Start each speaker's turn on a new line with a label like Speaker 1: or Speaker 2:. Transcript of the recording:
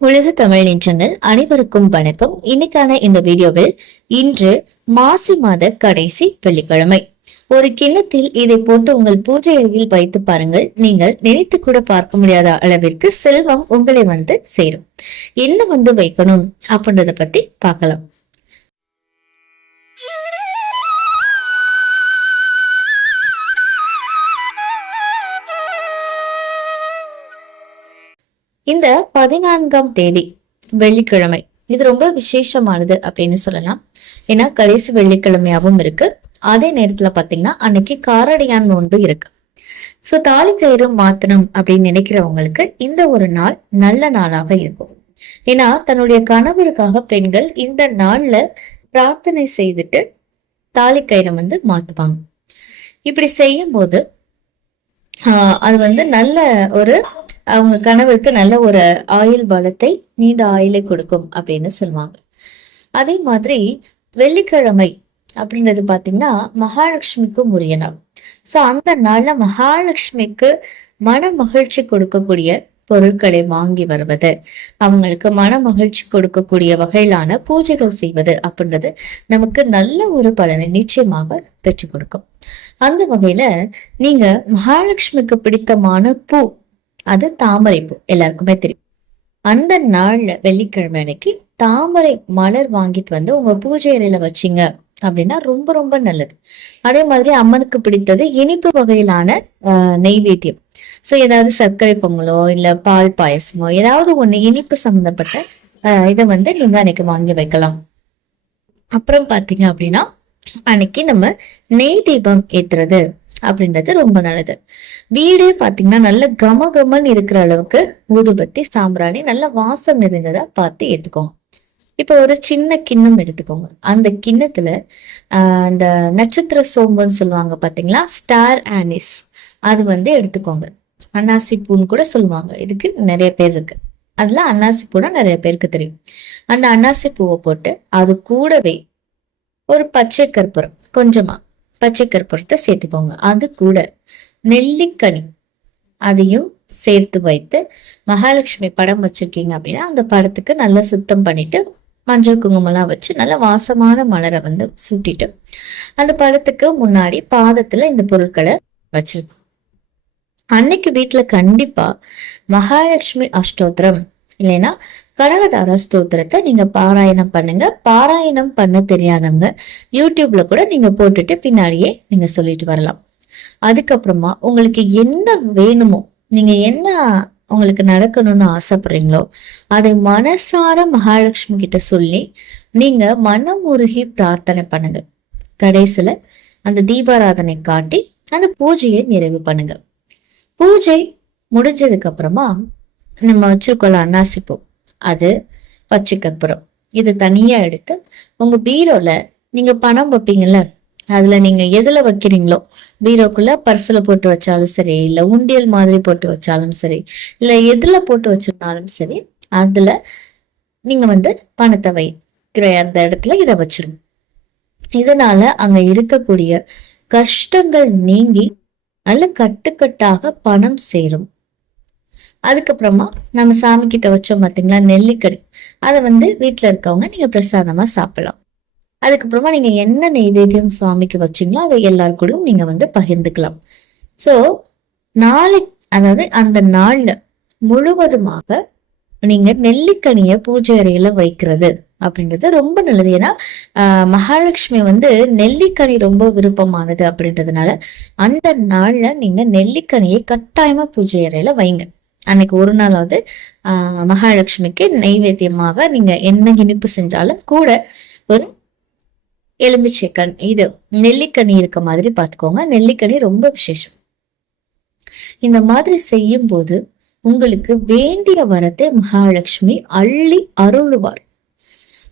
Speaker 1: உலக தமிழ் நின்றங்கள் அனைவருக்கும் வணக்கம். இன்னைக்கான இந்த வீடியோவில் இன்று மாசி மாத கடைசி வெள்ளிக்கிழமை. ஒரு கிண்ணத்தில் இதை போட்டு உங்கள் பூஜை அருகில் வைத்து பாருங்கள். நீங்கள் நினைத்து கூட பார்க்க முடியாத அளவிற்கு செல்வம் உங்களை வந்து சேரும். என்ன வந்து வைக்கணும்? அப்படின்றத பத்தி பார்க்கலாம். இந்த பதினான்காம் தேதி வெள்ளிக்கிழமை. இது ரொம்ப விசேஷமானது அப்படின்னு சொல்லலாம். ஏன்னா கடைசி வெள்ளிக்கிழமையாவும் இருக்கு. அதே நேரத்துல பாத்தீங்கன்னா அன்னைக்கு காரடியான் நோன்பு இருக்கு. சோ தாலி கயிறு மாத்தணும் அப்படின்னு நினைக்கிறவங்களுக்கு இந்த ஒரு நாள் நல்ல நாளாக இருக்கும். ஏன்னா தன்னுடைய கணவருக்காக பெண்கள் இந்த நாள்ல பிரார்த்தனை செய்துட்டு தாலி கயிறை வந்து மாத்துவாங்க. இப்படி செய்யும் போது ஆஹ் அது வந்து நல்ல ஒரு அவங்க கணவருக்கு நல்ல ஒரு ஆயுள் பலத்தை நீண்ட ஆயுளை கொடுக்கும் அப்படின்னு சொல்லுவாங்க. அதே மாதிரி வெள்ளிக்கிழமை அப்படின்றது பாத்தீங்கன்னா மகாலட்சுமிக்கும் உரிய நாள். சோ அந்த நாள்ல மகாலட்சுமிக்கு மன மகிழ்ச்சி கொடுக்கக்கூடிய பொருட்களை வாங்கி வருவது அவங்களுக்கு மன மகிழ்ச்சி கொடுக்கக்கூடிய வகையிலான பூஜைகள் செய்வது அப்படின்றது நமக்கு நல்ல ஒரு பலனை நிச்சயமாக பெற்றுக் கொடுக்கும். அந்த வகையில நீங்க மகாலட்சுமிக்கு பிடித்தமான பூ அது தாமரை பூ எல்லாருக்குமே தெரியும். அந்த நாள்ல வெள்ளிக்கிழமை அன்னைக்கு தாமரை மலர் வாங்கிட்டு வந்து உங்க பூஜை அறையில வச்சீங்க அப்படின்னா ரொம்ப ரொம்ப நல்லது. அதே மாதிரி அம்மனுக்கு பிடித்தது இனிப்பு வகையிலான ஆஹ் நெய்வேத்தியம். சோ ஏதாவது சர்க்கரை பொங்கலோ இல்ல பால் பாயசமோ ஏதாவது ஒண்ணு இனிப்பு சம்பந்தப்பட்ட ஆஹ் இதை வந்து நீங்க அன்னைக்கு வாங்கி வைக்கலாம். அப்புறம் பாத்தீங்க அப்படின்னா அன்னைக்கு நம்ம நெய் தீபம் ஏத்துறது. அப்படின்றது ரொம்ப நல்லது. வீடே பாத்தீங்கன்னா நல்ல கம கமன்னு இருக்கிற அளவுக்கு ஊதுபத்தி சாம்பிராணி நல்ல வாசம் இருந்ததா பார்த்து எடுத்துக்கோங்க இப்போ ஒரு சின்ன கிண்ணம் எடுத்துக்கோங்க. அந்த கிண்ணத்துல ஆஹ் அந்த நட்சத்திர சோம்புன்னு சொல்லுவாங்க பாத்தீங்களா? Star anise. அது வந்து எடுத்துக்கோங்க. அன்னாசி பூன்னு கூட சொல்லுவாங்க. இதுக்கு நிறைய பேர் இருக்கு. அதுல அன்னாசி பூனா நிறைய பேருக்கு தெரியும். அந்த அன்னாசி பூவை போட்டு அது கூடவே ஒரு பச்சை கற்பூரம் கொஞ்சமா பச்சை கற்பூரத்தை சேர்த்துக்கோங்க. அது கூட நெல்லிக்கனி அதையும் சேர்த்து வைத்து மகாலட்சுமி படம் வச்சிருக்கீங்க அப்படின்னா அந்த படத்துக்கு நல்லா சுத்தம் பண்ணிட்டு மஞ்சள் குங்குமம்லாம் வச்சு நல்லா வாசமான மலரை வந்து சூட்டிட்டு அந்த படத்துக்கு முன்னாடி பாதத்துல இந்த பொருட்களை வச்சிருக்கோம். அன்னைக்கு வீட்டுல கண்டிப்பா மகாலட்சுமி அஷ்டோத்திரம் இல்லைன்னா கடகதார ஸ்தோத்திரத்தை நீங்க பாராயணம் பண்ணுங்க. பாராயணம் பண்ண தெரியாதவங்க யூடியூப்ல கூட நீங்க போட்டுட்டு பின்னாடியே நீங்க சொல்லிட்டு வரலாம். அதுக்கப்புறமா உங்களுக்கு என்ன வேணுமோ நீங்க என்ன உங்களுக்கு நடக்கணும்னு ஆசைப்படுறீங்களோ அதை மனசார மகாலட்சுமி கிட்ட சொல்லி நீங்க மனம் உருகி பிரார்த்தனை பண்ணுங்க. கடைசியில அந்த தீபாராதனை காட்டி அந்த பூஜையை நிறைவு பண்ணுங்க. பூஜை முடிஞ்சதுக்கு அப்புறமா நம்ம வச்சுருக்கோம்ல அன்னாசிப்பூ. அது பச்சை கற்பூரம். இது எடுத்து உங்கள் பீரோவில் நீங்கள் பணம் வைப்பீங்கள்ல அதில் நீங்கள் எதில் வைக்கிறீங்களோ பீரோக்குள்ளே பர்ஸில் போட்டு வச்சாலும் சரி இல்லை உண்டியல் மாதிரி போட்டு வச்சாலும் சரி இல்லை எதில் போட்டு வச்சிருந்தாலும் சரி அதில் நீங்கள் வந்து பணத்தை வைக்கிற அந்த இடத்துல இதை வச்சிருங்க. இதனால அங்க இருக்கக்கூடிய கஷ்டங்கள் நீங்கி நல்ல கட்டுக்கட்டாக பணம் சேரும். அதுக்கப்புறமா நம்ம சாமி கிட்ட வச்சோம் பாத்தீங்களா நெல்லிக்கறி. அதை வந்து வீட்டுல இருக்கவங்க நீங்க பிரசாதமா சாப்பிடலாம். அதுக்கப்புறமா நீங்க என்ன நெய்வேத்தியம் சுவாமிக்கு வச்சீங்களோ அதை எல்லார் கூடயும் நீங்க வந்து பகிர்ந்துக்கலாம். சோ நாளை அதாவது அந்த நாள்ல முழுவதுமாக நீங்க நெல்லிக்கனிய பூஜை அறையில வைக்கிறது அப்படின்றது ரொம்ப நல்லது. ஏன்னா ஆஹ் மகாலட்சுமி வந்து நெல்லிக்கனி ரொம்ப விருப்பமானது அப்படின்றதுனால அந்த நாள்ல நீங்க நெல்லிக்கனியை கட்டாயமா பூஜை அறையில வைங்க. அன்னைக்கு ஒரு நாளாவது ஆஹ் மகாலட்சுமிக்கு நெய்வேத்தியமாக நீங்க என்ன இனிப்பு செஞ்சாலும் கூட ஒரு எலுமிச்சைக்கண் இது நெல்லிக்கனி இருக்க மாதிரி பார்த்துக்கோங்க. நெல்லிக்கனி ரொம்ப விசேஷம். இந்த மாதிரி செய்யும் போது உங்களுக்கு வேண்டிய வரத்தை மகாலட்சுமி அள்ளி அருளுவார்